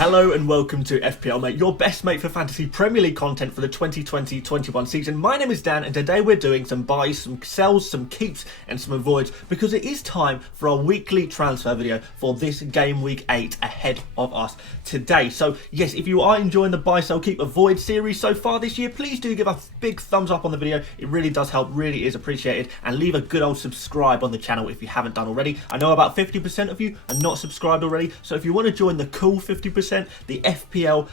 Hello and welcome to FPL Mate, your best mate for fantasy Premier League content for the 2020-21 season. My name is Dan and today we're doing some buys, some sells, some keeps and some avoids because it is time for our weekly transfer video for this game week 8 ahead of us today. So yes, if you are enjoying the buy, sell, keep, avoid series so far this year, please do give a big thumbs up on the video. It really does help, really is appreciated, and leave a good old subscribe on the channel if you haven't done already. I know about 50% of you are not subscribed already, so if you want to join the cool 50%, the FPL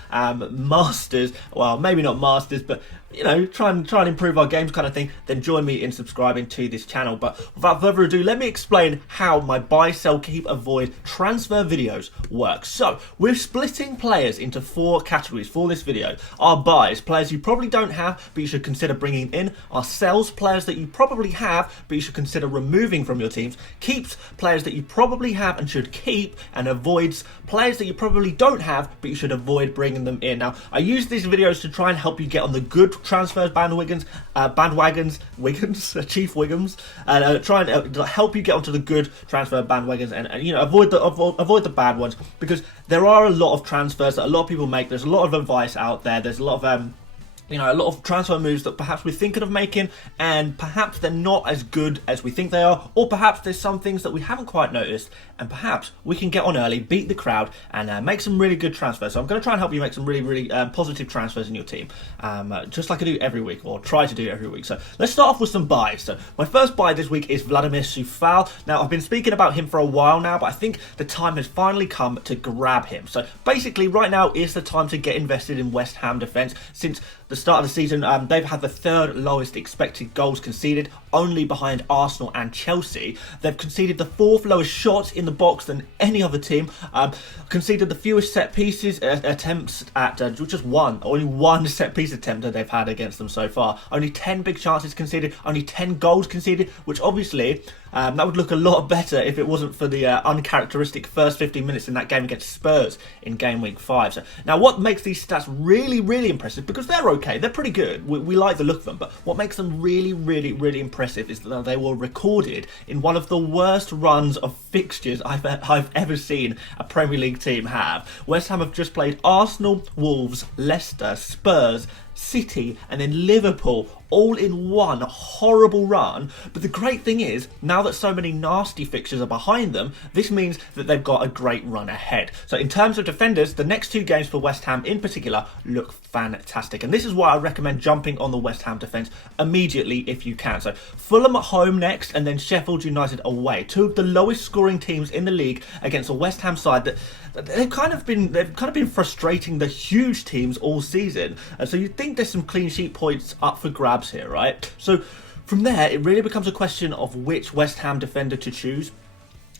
Masters, well, maybe not Masters, but you know, try and improve our games kind of thing, then join me in subscribing to this channel. But without further ado, let me explain how my buy, sell, keep, avoid transfer videos work. So we're splitting players into 4 categories for this video. Our buys, players you probably don't have but you should consider bringing in. Our sells, players that you probably have but you should consider removing from your teams. Keeps, players that you probably have and should keep. And avoids, players that you probably don't have but you should avoid bringing them in. Now, I use these videos to try and help you get on the good transfers, bandwagons, chief Wiggums, and try and help you get onto the good transfer bandwagons and you know, avoid the bad ones, because there are a lot of transfers that a lot of people make. There's a lot of advice out there. There's a lot of a lot of transfer moves that perhaps we're thinking of making, and perhaps they're not as good as we think they are, or perhaps there's some things that we haven't quite noticed, and perhaps we can get on early, beat the crowd, and make some really good transfers. So I'm going to try and help you make some really positive transfers in your team, just like I do every week, or try to do every week. So let's start off with some buys. So my first buy this week is Vladimir Coufal. Now, I've been speaking about him for a while now, but I think the time has finally come to grab him. So basically, right now is the time to get invested in West Ham defence. Since the start of the season, they've had the 3rd lowest expected goals conceded, only behind Arsenal and Chelsea. They've conceded the 4th lowest shots in the box than any other team, conceded the fewest set pieces attempts at just only one set piece attempt that they've had against them so far. Only 10 big chances conceded, only 10 goals conceded, which obviously that would look a lot better if it wasn't for the uncharacteristic first 15 minutes in that game against Spurs in game week 5. So now, what makes these stats really impressive, because they're okay, they're pretty good, we like the look of them, but what makes them really impressive is that they were recorded in one of the worst runs of fixtures I've ever seen a Premier League team have. West Ham have just played Arsenal, Wolves, Leicester, Spurs, City and then Liverpool all in one horrible run. But the great thing is, now that so many nasty fixtures are behind them, this means that they've got a great run ahead. So in terms of defenders, the next 2 games for West Ham in particular look fantastic, and this is why I recommend jumping on the West Ham defence immediately if you can. So Fulham at home next, and then Sheffield United away, 2 of the lowest scoring teams in the league against a West Ham side that they've kind of been frustrating the huge teams all season. And so you'd think there's some clean sheet points up for grabs here, right? So from there, it really becomes a question of which West Ham defender to choose.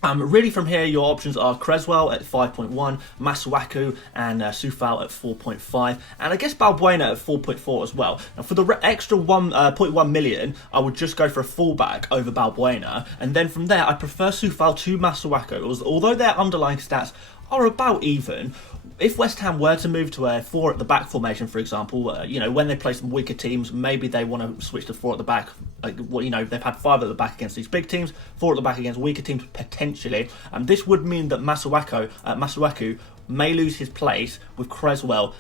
Really from here, your options are Creswell at 5.1, Masuaku and Coufal at 4.5, and I guess Balbuena at 4.4 as well. Now for the extra 1.1 million, I would just go for a fullback over Balbuena, and then from there, I prefer Coufal to Masuaku, although their underlying stats are about even. If West Ham were to move to a 4 at the back formation, for example, you know, when they play some weaker teams, maybe they want to switch to 4 at the back. Well, you know, they've had 5 at the back against these big teams, 4 at the back against weaker teams potentially. And this would mean that Masuaku may lose his place with Creswell.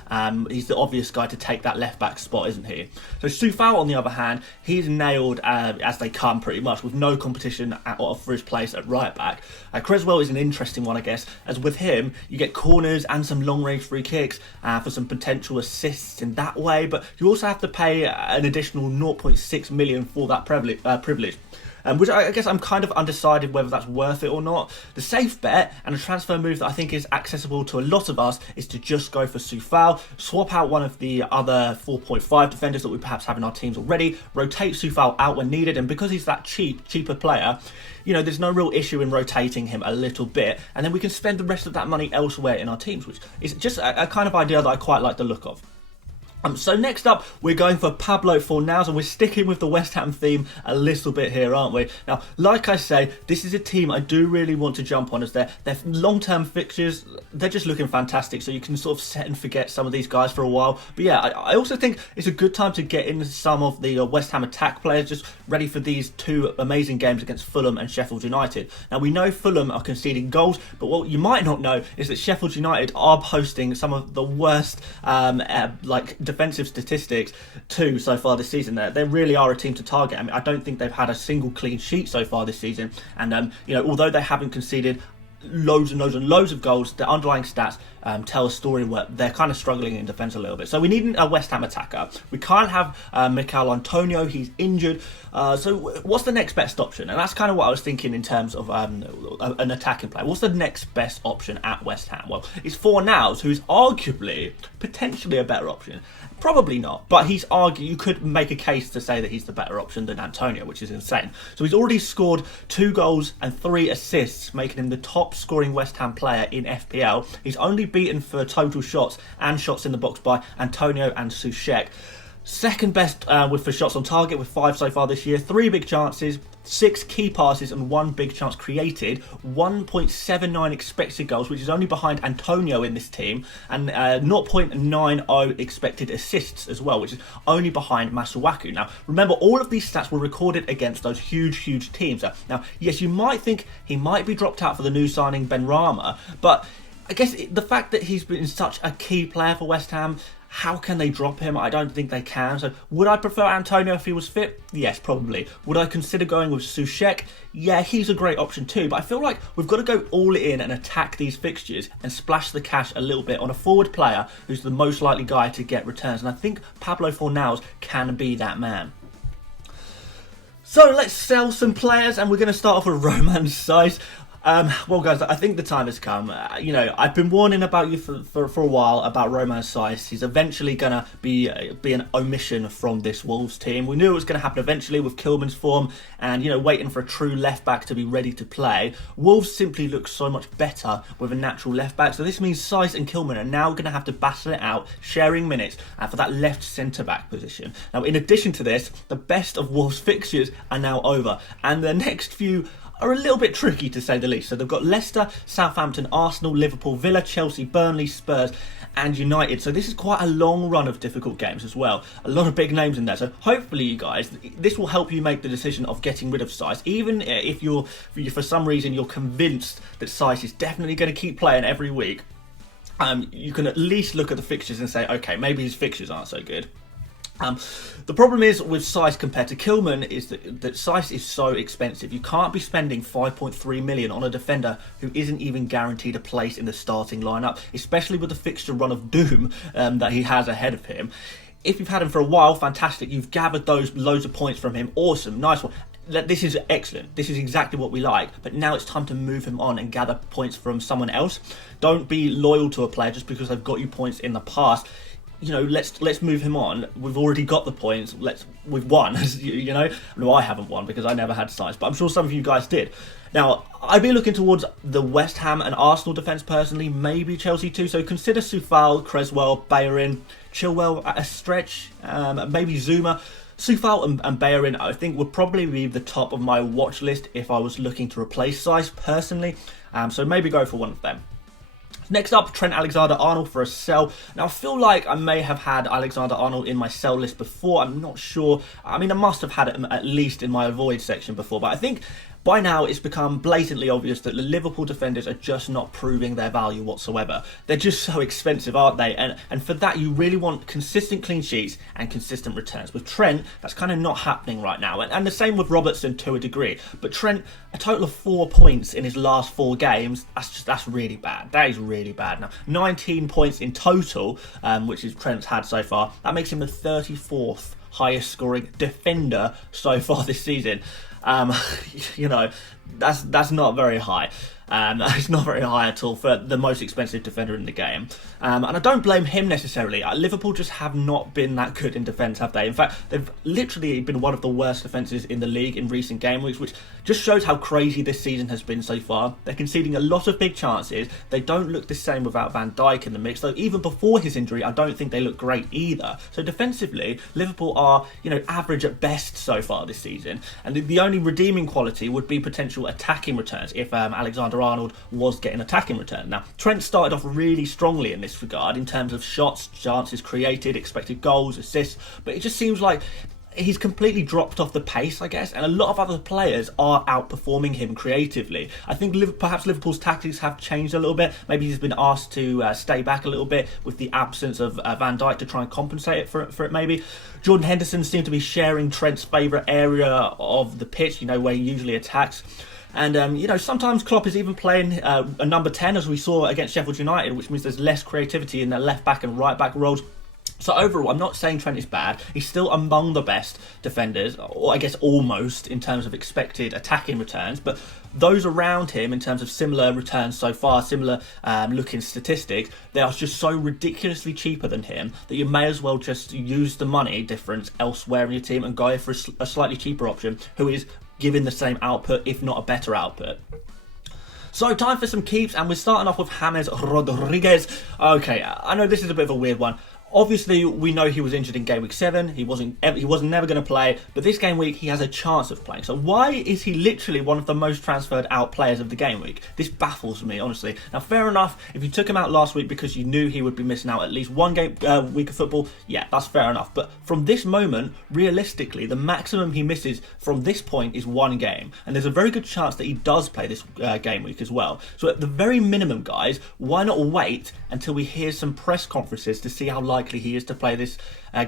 He's the obvious guy to take that left back spot, isn't he? So Coufal, on the other hand, he's nailed as they come pretty much, with no competition for his place at right back. Creswell is an interesting one, I guess, as with him you get corners and some long range free kicks for some potential assists in that way, but you also have to pay an additional 0.6 million for that privilege. Which I guess I'm kind of undecided whether that's worth it or not. The safe bet and a transfer move that I think is accessible to a lot of us is to just go for Coufal, swap out one of the other 4.5 defenders that we perhaps have in our teams already, rotate Coufal out when needed, and because he's that cheaper player, you know, there's no real issue in rotating him a little bit, and then we can spend the rest of that money elsewhere in our teams, which is just a kind of idea that I quite like the look of. So next up, we're going for Pablo Fornals, and we're sticking with the West Ham theme a little bit here, aren't we? Now, like I say, this is a team I do really want to jump on, as their long-term fixtures, they're just looking fantastic, so you can sort of set and forget some of these guys for a while. But yeah, I also think it's a good time to get into some of the West Ham attack players, just ready for these two amazing games against Fulham and Sheffield United. Now, we know Fulham are conceding goals, but what you might not know is that Sheffield United are posting some of the worst, defensive statistics too so far this season. They really are a team to target. I mean, I don't think they've had a single clean sheet so far this season, and although they haven't conceded loads and loads of goals, the underlying stats tell a story where they're kind of struggling in defence a little bit. So we need a West Ham attacker. We can't have Mikel Antonio, he's injured. So what's the next best option? And that's kind of what I was thinking in terms of an attacking player. What's the next best option at West Ham? Well, it's Fornals, who's arguably, potentially a better option. Probably not, but you could make a case to say that he's the better option than Antonio, which is insane. So he's already scored 2 goals and 3 assists, making him the top scoring West Ham player in FPL. He's only beaten for total shots and shots in the box by Antonio and Soucek. Second best for shots on target with 5 so far this year, 3 big chances, 6 key passes and 1 big chance created, 1.79 expected goals, which is only behind Antonio in this team, and 0.90 expected assists as well, which is only behind Masuaku. Now, remember, all of these stats were recorded against those huge teams. Now, yes, you might think he might be dropped out for the new signing Benrahma, but I guess the fact that he's been such a key player for West Ham, how can they drop him? I don't think they can. So would I prefer Antonio if he was fit? Yes, probably. Would I consider going with Soucek? Yeah, he's a great option too, but I feel like we've got to go all in and attack these fixtures and splash the cash a little bit on a forward player who's the most likely guy to get returns. And I think Pablo Fornals can be that man. So let's sell some players, and we're going to start off with Romain Saïss. Well, guys, I think the time has come. I've been warning about you for a while about Romain Saïss. He's eventually going to be an omission from this Wolves team. We knew it was going to happen eventually with Kilman's form and, waiting for a true left-back to be ready to play. Wolves simply look so much better with a natural left-back. So this means Saïss and Kilman are now going to have to battle it out, sharing minutes for that left centre-back position. Now, in addition to this, the best of Wolves' fixtures are now over, and the next few are a little bit tricky to say the least. So they've got Leicester, Southampton, Arsenal, Liverpool, Villa, Chelsea, Burnley, Spurs and United. So this is quite a long run of difficult games as well. A lot of big names in there. So hopefully, you guys, this will help you make the decision of getting rid of Saïss. Even if for some reason you're convinced that Saïss is definitely going to keep playing every week, you can at least look at the fixtures and say, okay, maybe his fixtures aren't so good. The problem is with Saïss compared to Kilman is that Saïss is so expensive. You can't be spending 5.3 million on a defender who isn't even guaranteed a place in the starting lineup, especially with the fixture run of doom that he has ahead of him. If you've had him for a while, fantastic. You've gathered those loads of points from him. Awesome, nice one. This is excellent. This is exactly what we like. But now it's time to move him on and gather points from someone else. Don't be loyal to a player just because they've got you points in the past. Let's move him on. We've already got the points. We've won. No, I haven't won because I never had Saïss, but I'm sure some of you guys did. Now, I'd be looking towards the West Ham and Arsenal defence personally, maybe Chelsea too. So consider Coufal, Creswell, Bellerin, Chilwell at a stretch, maybe Zuma. Coufal and Bellerin, I think, would probably be the top of my watch list if I was looking to replace Saïss personally. So maybe go for one of them. Next up, Trent Alexander-Arnold for a sell. Now, I feel like I may have had Alexander-Arnold in my sell list before. I'm not sure. I mean, I must have had it at least in my avoid section before. But I think by now it's become blatantly obvious that the Liverpool defenders are just not proving their value whatsoever. They're just so expensive, aren't they? And for that, you really want consistent clean sheets and consistent returns. With Trent, that's kind of not happening right now. And the same with Robertson to a degree. But Trent, a total of 4 points in his last 4 games, that's really bad. That is really bad. Now, 19 points in total, which is Trent's had so far. That makes him the 34th highest scoring defender so far this season. That's not very high. It's not very high at all for the most expensive defender in the game. And I don't blame him necessarily. Liverpool just have not been that good in defence, have they? In fact, they've literally been one of the worst defences in the league in recent game weeks, which just shows how crazy this season has been so far. They're conceding a lot of big chances. They don't look the same without Van Dijk in the mix, though even before his injury, I don't think they look great either. So defensively, Liverpool are, average at best so far this season. And the only redeeming quality would be potential attacking returns if Alexander-Arnold was getting attacking return. Now, Trent started off really strongly in this regard in terms of shots, chances created, expected goals, assists, but it just seems like he's completely dropped off the pace, I guess, and a lot of other players are outperforming him creatively. I think perhaps Liverpool's tactics have changed a little bit. Maybe he's been asked to stay back a little bit with the absence of Van Dijk to try and compensate it for it maybe. Jordan Henderson seemed to be sharing Trent's favourite area of the pitch, where he usually attacks. And, sometimes Klopp is even playing a number 10, as we saw against Sheffield United, which means there's less creativity in their left-back and right-back roles. So overall, I'm not saying Trent is bad. He's still among the best defenders, or I guess almost, in terms of expected attacking returns. But those around him, in terms of similar returns so far, similar looking statistics, they are just so ridiculously cheaper than him that you may as well just use the money difference elsewhere in your team and go for a slightly cheaper option who is giving the same output, if not a better output. So time for some keeps, and we're starting off with James Rodríguez. Okay, I know this is a bit of a weird one. Obviously, we know he was injured in Game Week 7. He wasn't never going to play, but this game week he has a chance of playing. So why is he literally one of the most transferred out players of the game week? This baffles me, honestly. Now, fair enough, if you took him out last week because you knew he would be missing out at least one week of football, yeah, that's fair enough. But from this moment, realistically, the maximum he misses from this point is one game, and there's a very good chance that he does play this game week as well. So at the very minimum, guys, why not wait until we hear some press conferences to see how likely he is to play this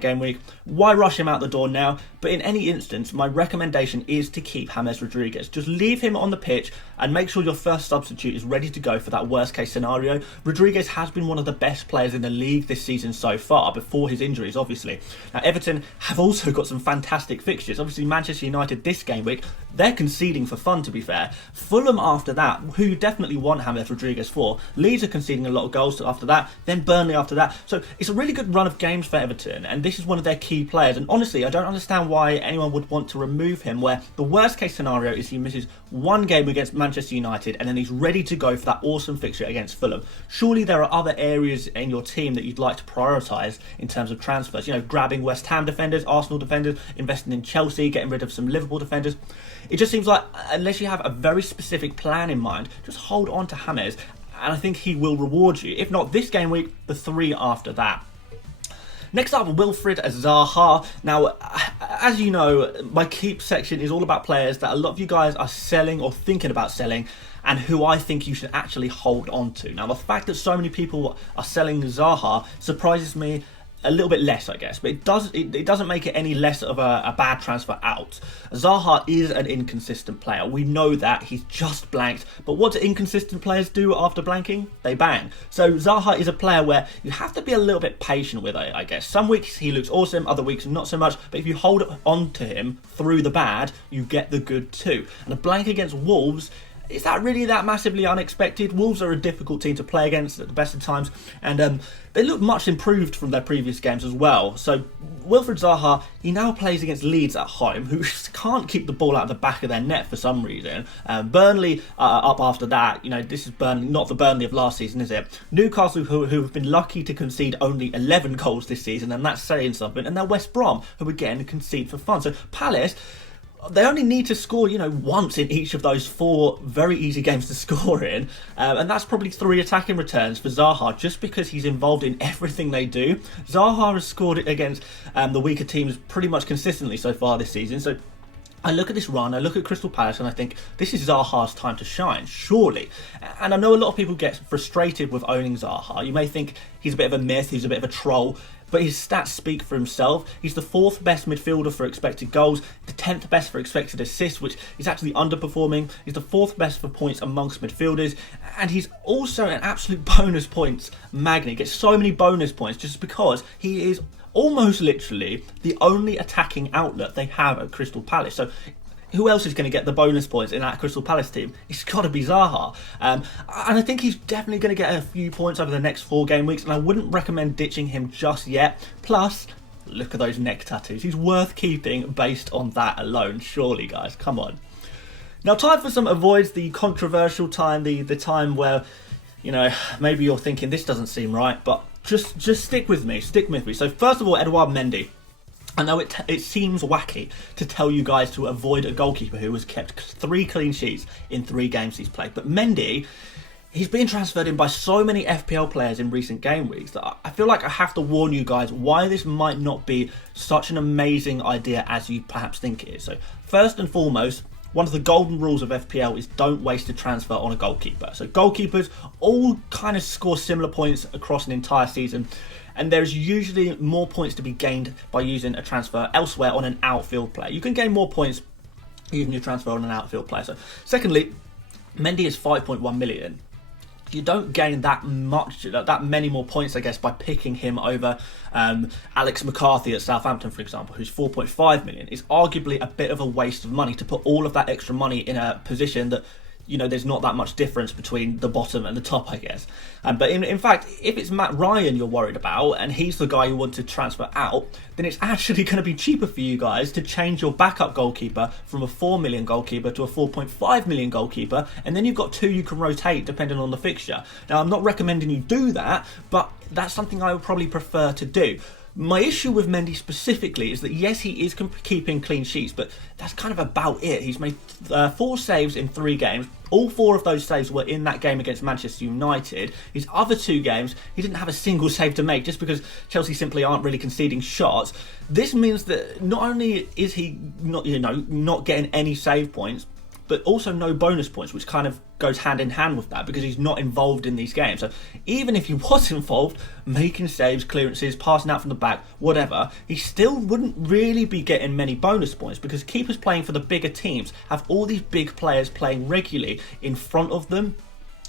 game week? Why rush him out the door now? But in any instance, my recommendation is to keep James Rodríguez. Just leave him on the pitch and make sure your first substitute is ready to go for that worst case scenario. Rodríguez has been one of the best players in the league this season so far, before his injuries obviously. Now Everton have also got some fantastic fixtures. Obviously Manchester United this game week, they're conceding for fun, to be fair. Fulham after that, who you definitely want James Rodríguez for. Leeds are conceding a lot of goals after that, then Burnley after that. So it's a really good run of games for Everton, and this is one of their key players. And honestly, I don't understand why anyone would want to remove him, where the worst case scenario is he misses one game against Manchester United and then he's ready to go for that awesome fixture against Fulham. Surely there are other areas in your team that you'd like to prioritise in terms of transfers. Grabbing West Ham defenders, Arsenal defenders, investing in Chelsea, getting rid of some Liverpool defenders. It just seems like, unless you have a very specific plan in mind, just hold on to James, and I think he will reward you. If not this game week, the 3 after that. Next up, Wilfried Zaha. Now, as you know, my keep section is all about players that a lot of you guys are selling or thinking about selling, and who I think you should actually hold on to. Now, the fact that so many people are selling Zaha surprises me a little bit less, I guess, but it doesn't make it any less of a bad transfer out. Zaha is an inconsistent player. We know that. He's just blanked. But what do inconsistent players do after blanking? They bang. So Zaha is a player where you have to be a little bit patient with it, I guess. Some weeks he looks awesome, other weeks not so much. But if you hold on to him through the bad, you get the good too. And a blank against Wolves, is that really that massively unexpected? Wolves are a difficult team to play against at the best of times, and they look much improved from their previous games as well. So Wilfried Zaha, he now plays against Leeds at home, who can't keep the ball out of the back of their net for some reason. Burnley up after that. This is Burnley, not the Burnley of last season, is it? Newcastle, who have been lucky to concede only 11 goals this season, and that's saying something. And now West Brom, who again concede for fun. So Palace, they only need to score, once in each of those 4 very easy games to score in. And that's probably 3 attacking returns for Zaha, just because he's involved in everything they do. Zaha has scored it against the weaker teams pretty much consistently so far this season. So I look at this run, I look at Crystal Palace, and I think this is Zaha's time to shine, surely. And I know a lot of people get frustrated with owning Zaha. You may think he's a bit of a myth, he's a bit of a troll, but his stats speak for himself. He's the 4th best midfielder for expected goals, the 10th best for expected assists, which is actually underperforming. He's the 4th best for points amongst midfielders, and he's also an absolute bonus points magnet. He gets so many bonus points just because he is almost literally the only attacking outlet they have at Crystal Palace. So who else is going to get the bonus points in that Crystal Palace team? It's got to be Zaha. And I think he's definitely going to get a few points over the next 4 game weeks, and I wouldn't recommend ditching him just yet. Plus, look at those neck tattoos. He's worth keeping based on that alone, surely, guys. Come on. Now, time for some avoids, the controversial time, the time where, you know, maybe you're thinking this doesn't seem right, but just stick with me. So, first of all, Edouard Mendy. I know it seems wacky to tell you guys to avoid a goalkeeper who has kept 3 clean sheets in 3 games he's played. But Mendy, he's been transferred in by so many FPL players in recent game weeks that I feel like I have to warn you guys why this might not be such an amazing idea as you perhaps think it is. So first and foremost, one of the golden rules of FPL is don't waste a transfer on a goalkeeper. So goalkeepers all kind of score similar points across an entire season, and there's usually more points to be gained by using a transfer elsewhere on an outfield player. You can gain more points using your transfer on an outfield player. So, secondly, Mendy is 5.1 million. You don't gain that many more points, I guess, by picking him over Alex McCarthy at Southampton, for example, who's 4.5 million. It's arguably a bit of a waste of money to put all of that extra money in a position that, you know, there's not that much difference between the bottom and the top, I guess. But in fact, if it's Matt Ryan you're worried about, and he's the guy you want to transfer out, then it's actually going to be cheaper for you guys to change your backup goalkeeper from a 4 million goalkeeper to a 4.5 million goalkeeper, and then you've got 2 you can rotate depending on the fixture. Now, I'm not recommending you do that, but that's something I would probably prefer to do. My issue with Mendy specifically is that, yes, he is keeping clean sheets, but that's kind of about it. He's made 4 saves in 3 games. All 4 of those saves were in that game against Manchester United. His other 2 games, he didn't have a single save to make just because Chelsea simply aren't really conceding shots. This means that not only is he not getting any save points, but also no bonus points, which kind of goes hand in hand with that because he's not involved in these games. So even if he was involved, making saves, clearances, passing out from the back, whatever, he still wouldn't really be getting many bonus points because keepers playing for the bigger teams have all these big players playing regularly in front of them.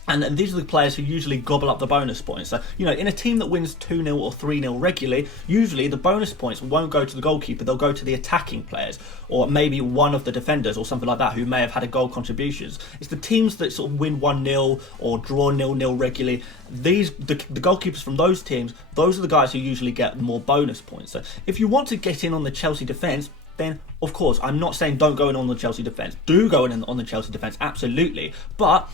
And these are the players who usually gobble up the bonus points. So, you know, in a team that wins 2-0 or 3-0 regularly, usually the bonus points won't go to the goalkeeper, they'll go to the attacking players, or maybe one of the defenders or something like that who may have had a goal contributions. It's the teams that sort of win 1-0 or draw 0-0 regularly. The goalkeepers from those teams, those are the guys who usually get more bonus points. So if you want to get in on the Chelsea defence, then of course, I'm not saying don't go in on the Chelsea defence. Do go in on the Chelsea defence, absolutely. But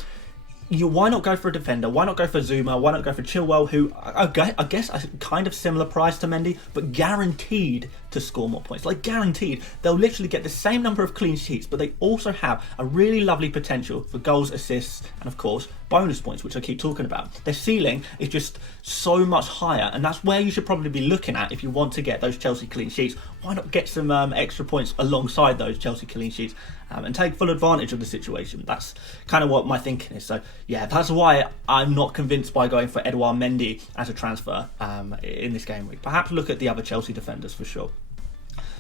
why not go for a defender? Why not go for Zuma? Why not go for Chilwell, who I guess are kind of similar price to Mendy, but guaranteed to score more points. Like guaranteed. They'll literally get the same number of clean sheets, but they also have a really lovely potential for goals, assists, and of course, bonus points, which I keep talking about. Their ceiling is just so much higher, and that's where you should probably be looking at if you want to get those Chelsea clean sheets. Why not get some extra points alongside those Chelsea clean sheets and take full advantage of the situation? That's kind of what my thinking is. So yeah, that's why I'm not convinced by going for Edouard Mendy as a transfer in this game week. Perhaps look at the other Chelsea defenders for sure.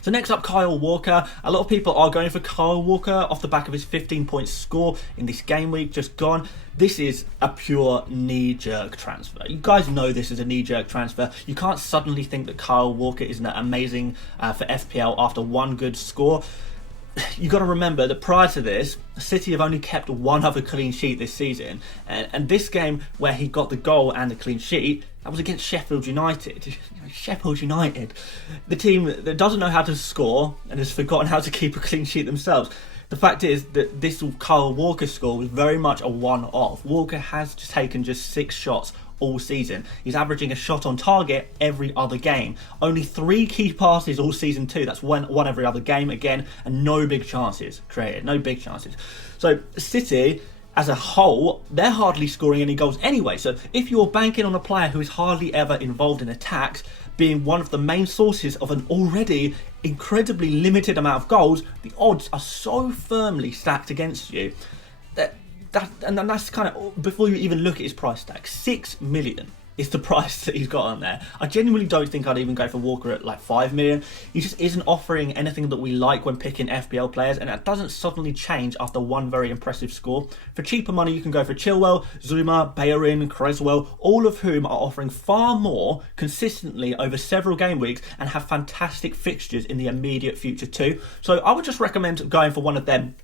So next up, Kyle Walker. A lot of people are going for Kyle Walker off the back of his 15-point score in this game week just gone. This is a pure knee-jerk transfer. You guys know this is a knee-jerk transfer. You can't suddenly think that Kyle Walker is amazing for FPL after one good score. You got to remember that prior to this, City have only kept 1 other clean sheet this season, and this game where he got the goal and the clean sheet, that was against Sheffield United. Sheffield United, the team that doesn't know how to score and has forgotten how to keep a clean sheet themselves. The fact is that this Kyle Walker score was very much a one-off. Walker has taken just 6 shots all season. He's averaging a shot on target every other game. Only 3 key passes all season too. That's one every other game again, and no big chances created. No big chances. So City, as a whole, they're hardly scoring any goals anyway. So if you're banking on a player who is hardly ever involved in attacks, being one of the main sources of an already incredibly limited amount of goals, the odds are so firmly stacked against you and that's kind of before you even look at his price tag. 6 million. is the price that he's got on there. I genuinely don't think I'd even go for Walker at like 5 million. He just isn't offering anything that we like when picking FPL players, and that doesn't suddenly change after one very impressive score. For cheaper money, you can go for Chilwell, Zuma, Bellerin, Creswell, all of whom are offering far more consistently over several game weeks and have fantastic fixtures in the immediate future too. So I would just recommend going for one of them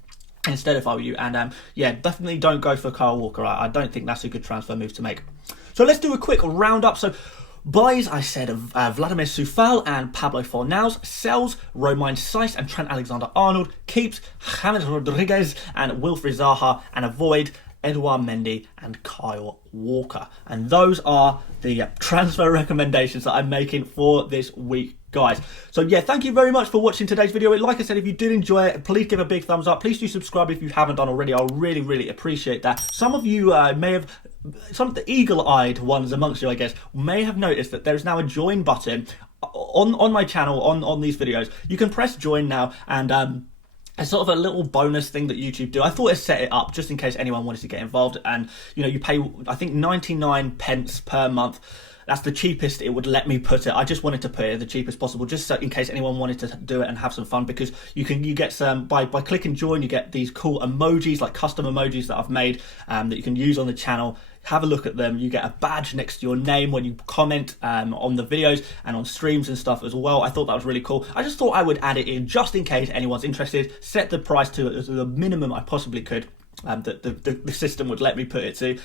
instead if I were you. And yeah, definitely don't go for Kyle Walker. I don't think that's a good transfer move to make. So let's do a quick roundup. So buys, I said Vladimir Coufal and Pablo Fornals. Sells, Romain Saïss and Trent Alexander-Arnold. Keeps, James Rodríguez and Wilfried Zaha. And avoid Edouard Mendy and Kyle Walker. And those are the transfer recommendations that I'm making for this week, guys. So yeah, thank you very much for watching today's video. Like I said, if you did enjoy it, please give a big thumbs up. Please do subscribe if you haven't done already. I'll really appreciate that. Some of you may have, some of the eagle-eyed ones amongst you, I guess, may have noticed that there's now a join button on my channel, on these videos. You can press join now, and it's sort of a little bonus thing that YouTube do. I thought I'd set it up just in case anyone wanted to get involved. And, you know, you pay, I think, 99 pence per month. That's the cheapest it would let me put it. I just wanted to put it the cheapest possible, just so in case anyone wanted to do it and have some fun, because you get some, by clicking join, you get these cool emojis, like custom emojis that I've made, that you can use on the channel. Have a look at them. You get a badge next to your name when you comment on the videos and on streams and stuff as well. I thought that was really cool. I just thought I would add it in just in case anyone's interested. Set the price to the minimum I possibly could. The system would let me put it to,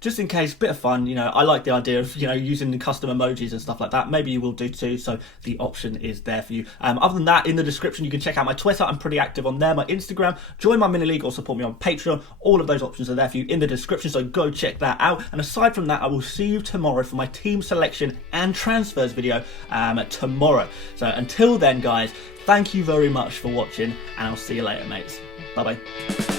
just in case, bit of fun. You know, I like the idea of, you know, using the custom emojis and stuff like that. Maybe you will do too, so the option is there for you. Other than that, in the description you can check out my Twitter. I'm pretty active on there. My Instagram, join my mini league or support me on Patreon. All of those options are there for you in the description, so go check that out. And aside from that, I will see you tomorrow for my team selection and transfers video tomorrow. So until then, guys, thank you very much for watching, and I'll see you later, mates. Bye bye.